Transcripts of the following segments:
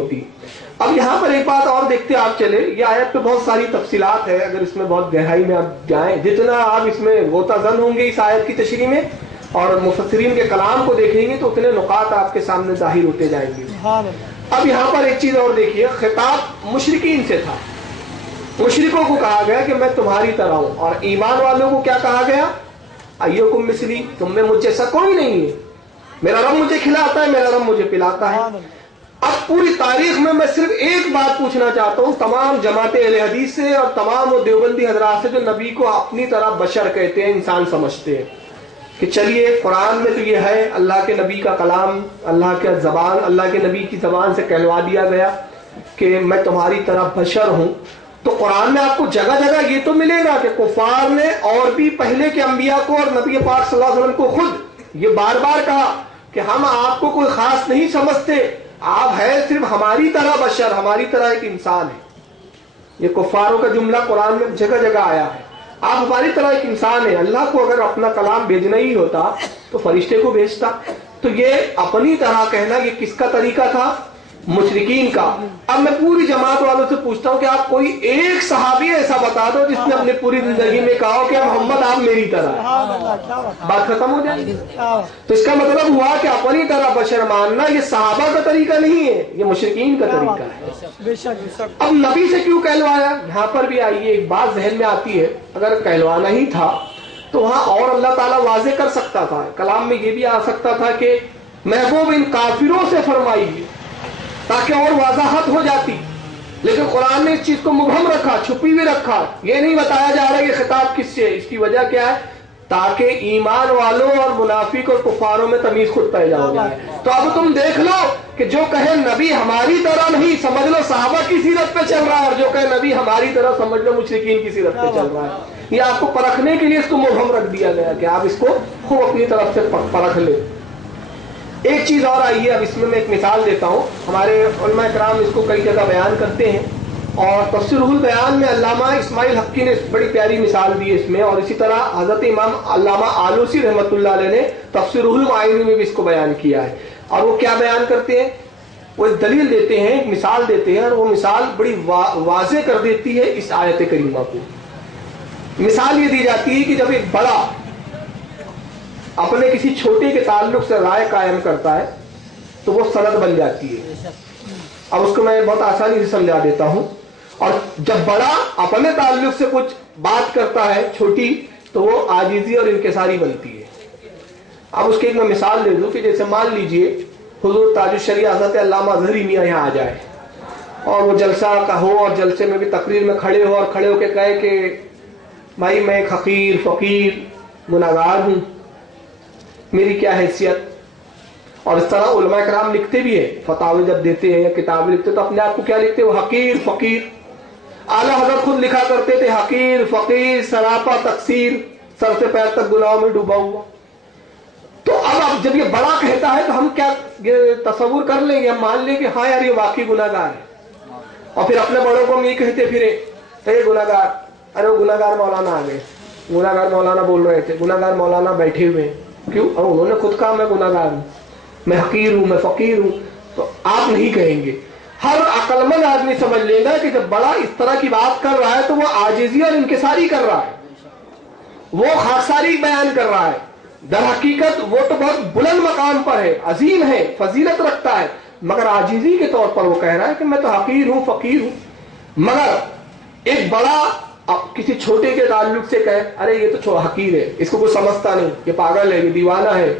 ہوتی. اب یہاں پر ایک بات اور دیکھتے آپ چلے, یہ آیت پہ بہت ساری تفصیلات ہے, اگر اس میں بہت گہرائی میں آپ جائیں, جتنا آپ اس میں غوطہ زن ہوں گے اس آیت کی تشریح میں اور مفسرین کے کلام کو دیکھیں گے تو اتنے نقاط آپ کے سامنے ظاہر ہوتے جائیں گے. اب یہاں پر ایک چیز اور دیکھیے, خطاب مشرکین سے تھا. مشرکوں کو کہا گیا کہ میں تمہاری طرح ہوں, اور ایمان والوں کو کیا کہا گیا؟ ایوکم مثلی, تم میں مجھ جیسا کوئی نہیں ہے, میرا رب مجھے کھلاتا ہے, میرا رب مجھے پلاتا ہے. اب پوری تاریخ میں صرف ایک بات پوچھنا چاہتا ہوں تمام جماعت اہل حدیث سے اور تمام وہ دیوبندی حضرات سے جو نبی کو اپنی طرح بشر کہتے ہیں, انسان سمجھتے ہیں, کہ چلیے قرآن میں تو یہ ہے اللہ کے نبی کا کلام, اللہ کا زبان, اللہ کے نبی کی زبان سے کہلوا دیا گیا کہ میں تمہاری طرح بشر ہوں. تو قرآن میں آپ کو جگہ جگہ یہ تو ملے گا کہ کفار نے اور بھی پہلے کے انبیاء کو اور نبی پاک صلی اللہ علیہ وسلم کو خود یہ بار بار کہا کہ ہم آپ کو کوئی خاص نہیں سمجھتے, آپ ہے صرف ہماری طرح بشر, ہماری طرح ایک انسان ہے. یہ کفاروں کا جملہ قرآن میں جگہ جگہ آیا ہے, آپ ہماری طرح ایک انسان ہے. اللہ کو اگر اپنا کلام بھیجنا ہی ہوتا تو فرشتے کو بھیجتا. تو یہ اپنی طرح کہنا یہ کس کا طریقہ تھا؟ مشرکین کا. اب میں پوری جماعت والوں سے پوچھتا ہوں کہ آپ کوئی ایک صحابی ایسا بتا دو جس نے اپنی پوری زندگی میں کہا کہ محمد آپ میری طرح, بات ختم ہو جائے گی. تو اس کا مطلب ہوا کہ اپنی طرح بشر ماننا یہ صحابہ کا طریقہ نہیں ہے, یہ مشرکین کا طریقہ ہے. اب نبی سے کیوں کہلوایا؟ یہاں پر بھی آئیے ایک بات ذہن میں آتی ہے, اگر کہلوانا ہی تھا تو وہاں اور اللہ تعالیٰ واضح کر سکتا تھا. کلام میں یہ بھی آ سکتا تھا کہ محبوب ان کافروں سے فرمائیے, تاکہ اور وضاحت ہو جاتی. لیکن قرآن نے اس چیز کو مبہم رکھا, چھپی ہوئی رکھا. یہ نہیں بتایا جا رہا کہ خطاب کس سے, اس کی وجہ کیا ہے؟ تاکہ ایمان والوں اور منافق اور کفاروں میں تمیز خود پیدا ہو جائے. تو اب تم دیکھ لو کہ جو کہے نبی ہماری طرح نہیں, سمجھ لو صحابہ کی سیرت پہ چل رہا ہے, اور جو کہے نبی ہماری طرح سمجھ لو مشرکین کی سیرت پہ چل رہا ہے. یہ آپ کو پرکھنے کے لیے اس کو مبہم رکھ دیا گیا کہ آپ اس کو خوب اپنی طرف سے پرکھ لیں. ایک چیز اور آئی ہے, اب اس میں ایک مثال دیتا ہوں. ہمارے علماء کرام اس کو کئی جگہ بیان کرتے ہیں, اور تفسیر روح البیان میں علامہ اسماعیل حقی نے بڑی پیاری مثال دی ہے اس میں, اور اسی طرح حضرت امام علامہ آلوسی رحمۃ اللہ علیہ نے تفسیر روح المعانی میں بھی اس کو بیان کیا ہے. اور وہ کیا بیان کرتے ہیں؟ وہ ایک دلیل دیتے ہیں, ایک مثال دیتے ہیں, اور وہ مثال بڑی واضح کر دیتی ہے اس آیت کریمہ کو. مثال یہ دی جاتی ہے کہ جب ایک بڑا اپنے کسی چھوٹے کے تعلق سے رائے قائم کرتا ہے تو وہ سند بن جاتی ہے. اب اس کو میں بہت آسانی سے سمجھا دیتا ہوں. اور جب بڑا اپنے تعلق سے کچھ بات کرتا ہے چھوٹی, تو وہ عاجزی اور انکساری بنتی ہے. اب اس کی ایک میں مثال دے دوں کہ جیسے مان لیجئے حضور تاج الشریعہ حضرت علامہ اظہری میاں یہاں آ جائے, اور وہ جلسہ کا ہو, اور جلسے میں بھی تقریر میں کھڑے ہو, اور کھڑے ہو کے کہے کہ بھائی میں ایک حقیر فقیر گناہگار ہوں, میری کیا حیثیت. اور اس طرح علماء کرام لکھتے بھی ہیں, فتاوی جب دیتے ہیں یا کتابیں لکھتے تو اپنے آپ کو کیا لکھتے ہیں؟ وہ حقیر فقیر. اعلیٰ حضرت خود لکھا کرتے تھے حقیر فقیر سراپا تقصیر, سر سے پیر تک گناہوں میں ڈوبا ہوا. تو اب جب یہ بڑا کہتا ہے تو ہم کیا تصور کر لیں گے؟ ہم مان لیں کہ ہاں یار یہ واقعی گناہگار ہے, اور پھر اپنے بڑوں کو ہم یہ کہتے پھرے یہ گناہگار, ارے وہ گناہگار مولانا آ گئے, گناہگار مولانا بول رہے تھے, گناہگار مولانا بیٹھے ہوئے ہیں. کیوں؟ اور انہوں نے خود کہا میں گناہگار ہوں, میں حقیر ہوں, میں فقیر ہوں. تو آپ نہیں کہیں گے. ہر عقل مند آدمی سمجھ لے گا کہ جب بڑا اس طرح کی بات کر رہا ہے تو وہ عاجزی اور انکساری کر رہا ہے, وہ خاکساری بیان کر رہا ہے. در حقیقت وہ تو بہت بلند مقام پر ہے, عظیم ہے, فضیلت رکھتا ہے, مگر عاجزی کے طور پر وہ کہہ رہا ہے کہ میں تو حقیر ہوں فقیر ہوں. مگر ایک بڑا کسی چھوٹے کے تعلق سے کہے ارے یہ تو حقیر ہے, اس کو کوئی سمجھتا نہیں, یہ پاگل ہے, یہ دیوانہ ہے,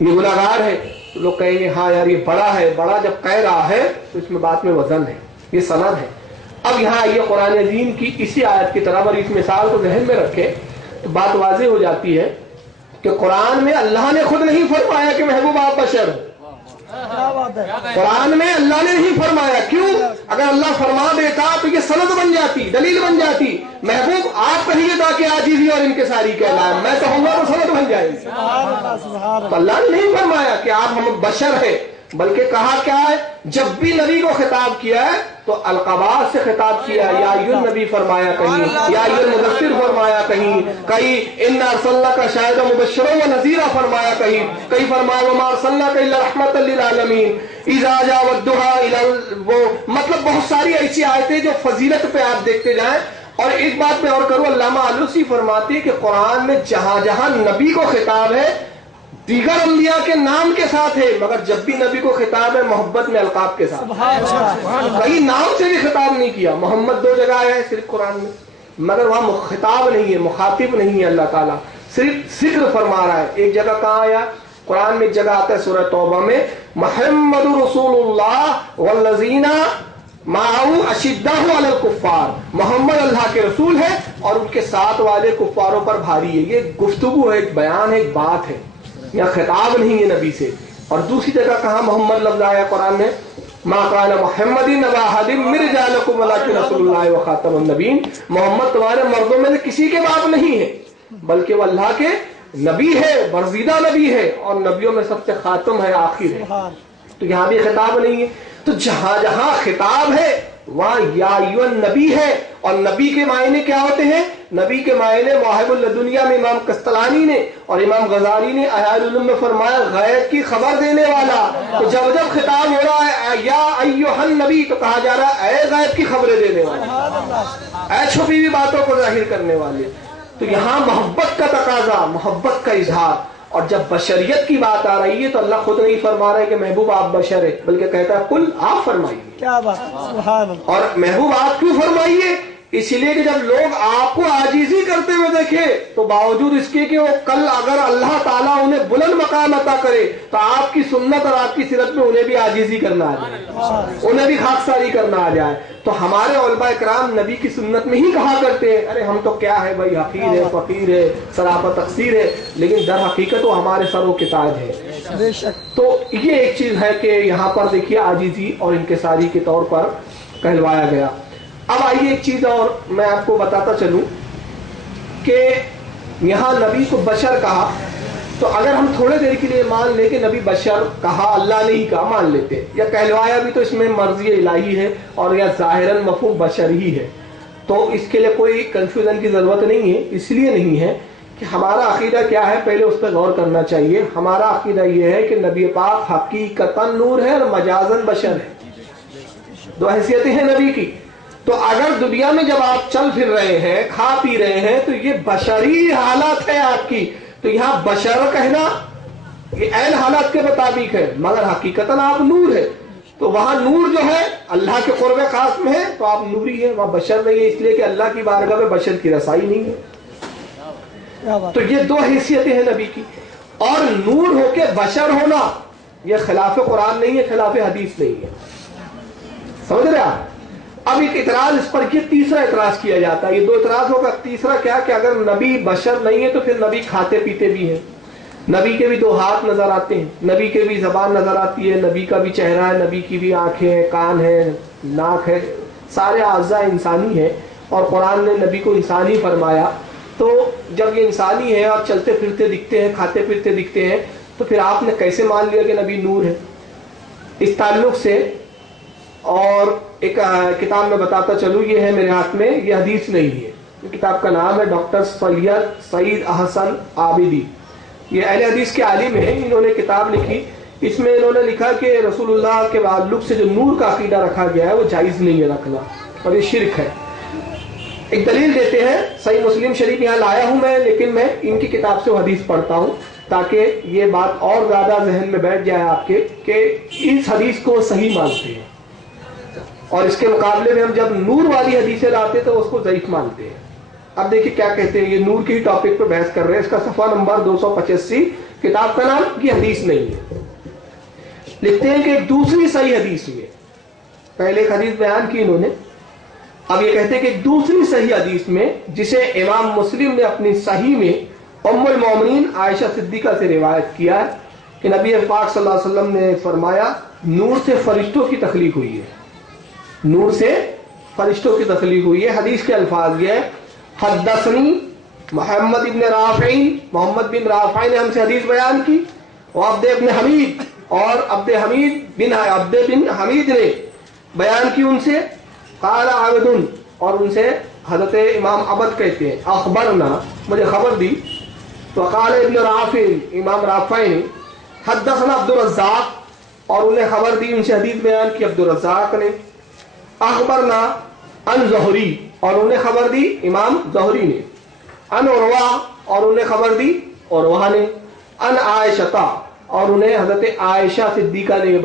یہ گناہگار ہے, تو لوگ کہیں گے ہاں یار یہ بڑا ہے. بڑا جب کہہ رہا ہے تو اس میں بات میں وزن ہے, یہ سند ہے. اب یہاں یہ قرآن عظیم کی اسی آیت کی طرف اور اس مثال کو ذہن میں رکھے تو بات واضح ہو جاتی ہے کہ قرآن میں اللہ نے خود نہیں فرمایا کہ محبوب آپ بشر. قرآن میں اللہ نے نہیں فرمایا. کیوں؟ اگر اللہ فرما دیتا تو یہ سند بن جاتی, دلیل بن جاتی. محبوب آپ کہیے تاکہ عاجزی اور انکساری کہلائے, میں کہوں گا تو سند بن جائے گی. تو اللہ نے نہیں فرمایا کہ آپ ہم بشر ہیں, بلکہ کہا کیا ہے؟ جب بھی نبی کو خطاب کیا ہے تو القبات سے خطاب کیا، یا ایھا النبی فرمایا کہیں، یا ایھا المدثر فرمایا کہیں ان ارسلناک شاہدا مبشرا ونذیرا فرمایا کہیں فرمایا وما ارسلناک الا رحمتا للعالمین اذا جاء الدعاء وہ مطلب بہت ساری ایسی آیتیں جو فضیلت پہ آپ دیکھتے جائیں. اور ایک بات میں اور کروں، علامہ آلوسی فرماتے ہیں کہ قرآن میں جہاں جہاں نبی کو خطاب ہے دیگر انبیاء کے نام کے ساتھ ہے، مگر جب بھی نبی کو خطاب ہے محبت میں القاب کے ساتھ. کہیں نام سے بھی خطاب نہیں کیا. محمد 2 جگہ آیا ہے صرف قرآن میں، مگر وہاں خطاب نہیں ہے، مخاطب نہیں ہے. اللہ تعالیٰ صرف ذکر فرما رہا ہے. ایک جگہ کہاں آیا قرآن میں؟ ایک جگہ آتا ہے سورہ توبہ میں، محمد رسول اللہ والذین معه اشداء علی الکفار. محمد اللہ کے رسول ہے اور ان کے ساتھ والے کفاروں پر بھاری ہے. یہ گفتگو ہے، ایک بیان ہے، ایک بات ہے، یا خطاب نہیں ہے نبی سے. اور دوسری جگہ کہاں محمد لفظ آیا قرآن میں؟ ما قال محمد ابا احد من رجالکم ولکن رسول اللہ وخاتم النبیین. محمد تمہارے مردوں میں سے کسی کے باپ نہیں ہے بلکہ وہ اللہ کے نبی ہے، برگزیدہ نبی ہے، اور نبیوں میں سب سے خاتم ہے، آخر ہے. تو یہاں بھی خطاب نہیں ہے. تو جہاں جہاں خطاب ہے وہاں یا ایھا النبی ہے. اور نبی کے معنی کیا ہوتے ہیں؟ نبی کے معنی مواہب اللدنیہ میں امام قسطلانی نے اور امام غزالی نے احیاء العلوم میں فرمایا غیب کی خبر دینے والا. تو جب جب خطاب ہو رہا ہے یا ایھا النبی تو کہا جا رہا ہے اے غیب کی خبریں دینے والے، اے چھپی ہوئی باتوں کو ظاہر کرنے والے. تو یہاں محبت کا تقاضا، محبت کا اظہار. اور جب بشریت کی بات آ رہی ہے تو اللہ خود نہیں فرما رہا ہے کہ محبوب آپ بشر ہے، بلکہ کہتا ہے قل آپ فرمائیے. کیا بات، سبحان اللہ. اور محبوب آپ کیوں فرمائیے؟ اس لیے کہ جب لوگ آپ کو عاجزی کرتے ہوئے دیکھے تو باوجود اس کے کہ وہ کل اگر اللہ تعالیٰ انہیں بلند مقام عطا کرے تو آپ کی سنت اور آپ کی سیرت میں انہیں بھی عاجزی کرنا آ جائے، انہیں بھی خاکساری کرنا آ جائے. تو ہمارے علماء کرام نبی کی سنت میں ہی کہا کرتے ہیں ارے ہم تو کیا ہے بھائی، حقیر ہے، فقیر ہے، سراپا تقصیر ہے، لیکن در حقیقت وہ ہمارے سروں کے تاج ہے. تو یہ ایک چیز ہے کہ یہاں پر دیکھیے عاجزی اور انکساری کے طور پر کہلوایا گیا. اب آئیے ایک چیز اور میں آپ کو بتاتا چلوں کہ یہاں نبی کو بشر کہا تو اگر ہم تھوڑے دیر کے لیے مان لیں کہ نبی بشر کہا، اللہ نے ہی کہا، مان لیتے، یا کہلوایا بھی تو اس میں مرضی الہی ہے اور یا ظاہراً مفہوم بشر ہی ہے، تو اس کے لیے کوئی کنفیوژن کی ضرورت نہیں ہے. اس لیے نہیں ہے کہ ہمارا عقیدہ کیا ہے، پہلے اس پہ غور کرنا چاہیے. ہمارا عقیدہ یہ ہے کہ نبی پاک حقیقتاً نور ہے اور مجازاً بشر ہے. 2 حیثیتیں ہیں نبی کی. تو اگر دنیا میں جب آپ چل پھر رہے ہیں، کھا پی رہے ہیں، تو یہ بشری حالت ہے آپ کی. تو یہاں بشر کہنا یہ عین حالات کے مطابق ہے، مگر حقیقتاً آپ نور ہے. تو وہاں نور جو ہے اللہ کے قرب خاص میں ہے تو آپ نوری ہے، وہاں بشر نہیں ہے، اس لیے کہ اللہ کی بارگاہ میں بشر کی رسائی نہیں ہے. تو یہ 2 حیثیتیں ہیں نبی کی. اور نور ہو کے بشر ہونا یہ خلاف قرآن نہیں ہے، خلاف حدیث نہیں ہے. سمجھ رہے آپ؟ اب ایک اعتراض اس پر یہ تیسرا اعتراض کیا جاتا ہے. یہ 2 اعتراض ہوگا. تیسرا کیا کہ اگر نبی بشر نہیں ہے تو پھر نبی کھاتے پیتے بھی ہیں، نبی کے بھی 2 ہاتھ نظر آتے ہیں، نبی کے بھی زبان نظر آتی ہے، نبی کا بھی چہرہ ہے، نبی کی بھی آنکھیں ہیں، کان ہے، ناک ہے، سارے اعضاء انسانی ہیں اور قرآن نے نبی کو انسانی فرمایا. تو جب یہ انسانی ہے اور چلتے پھرتے دکھتے ہیں، کھاتے پیتے دکھتے ہیں، تو پھر آپ نے کیسے مان لیا کہ نبی نور ہے؟ اس تعلق سے اور ایک کتاب میں بتاتا چلوں، یہ ہے میرے ہاتھ میں، یہ حدیث نہیں ہے. کتاب کا نام ہے ڈاکٹر سید احسن عابدی. یہ اہل حدیث کے عالم ہیں، انہوں نے کتاب لکھی. اس میں انہوں نے لکھا کہ رسول اللہ کے تعلق سے جو نور کا عقیدہ رکھا گیا ہے وہ جائز نہیں ہے رکھنا اور یہ شرک ہے. ایک دلیل دیتے ہیں، صحیح مسلم شریف یہاں لایا ہوں میں، لیکن میں ان کی کتاب سے وہ حدیث پڑھتا ہوں تاکہ یہ بات اور زیادہ ذہن میں بیٹھ جائے آپ کے کہ اس حدیث کو صحیح مانتے ہیں اور اس کے مقابلے میں ہم جب نور والی حدیثیں لاتے تو اس کو ضعیف مانتے ہیں. اب دیکھیں کیا کہتے ہیں، یہ نور کے ہی ٹاپک پہ بحث کر رہے ہیں. اس کا صفحہ نمبر 285، کتاب کا نام، یہ حدیث نہیں ہے. لکھتے ہیں کہ ایک دوسری صحیح حدیث میں، پہلے ایک حدیث بیان کی انہوں نے، اب یہ کہتے ہیں کہ ایک دوسری صحیح حدیث میں جسے امام مسلم نے اپنی صحیح میں ام المومنین عائشہ صدیقہ سے روایت کیا ہے کہ نبی پاک صلی اللہ علیہ وسلم نے فرمایا نور سے فرشتوں کی تخلیق ہوئی ہے، نور سے فرشتوں کی تخلیق ہوئی ہے. حدیث کے الفاظ یہ ہے، حدثنی محمد ابن رافع، محمد بن رافع نے ہم سے حدیث بیان کی، وعبد ابن حمید اور عبد بن حمید نے بیان کی ان سے قال عبد اور ان سے حضرت امام عبد کہتے ہیں اخبرنا مجھے خبر دی تو قال ابن رافع امام رافع نے حدثنا عبد الرزاق اور انہیں خبر دی ان سے حدیث بیان کی عبد الرزاق نے اخبرنا ان زہری اور انہیں خبر دی امام زہری نے ان عروہ اور انہیں خبر دی عروہ نے ان عائشہ اور انہیں حضرت عائشہ صدیقہ نے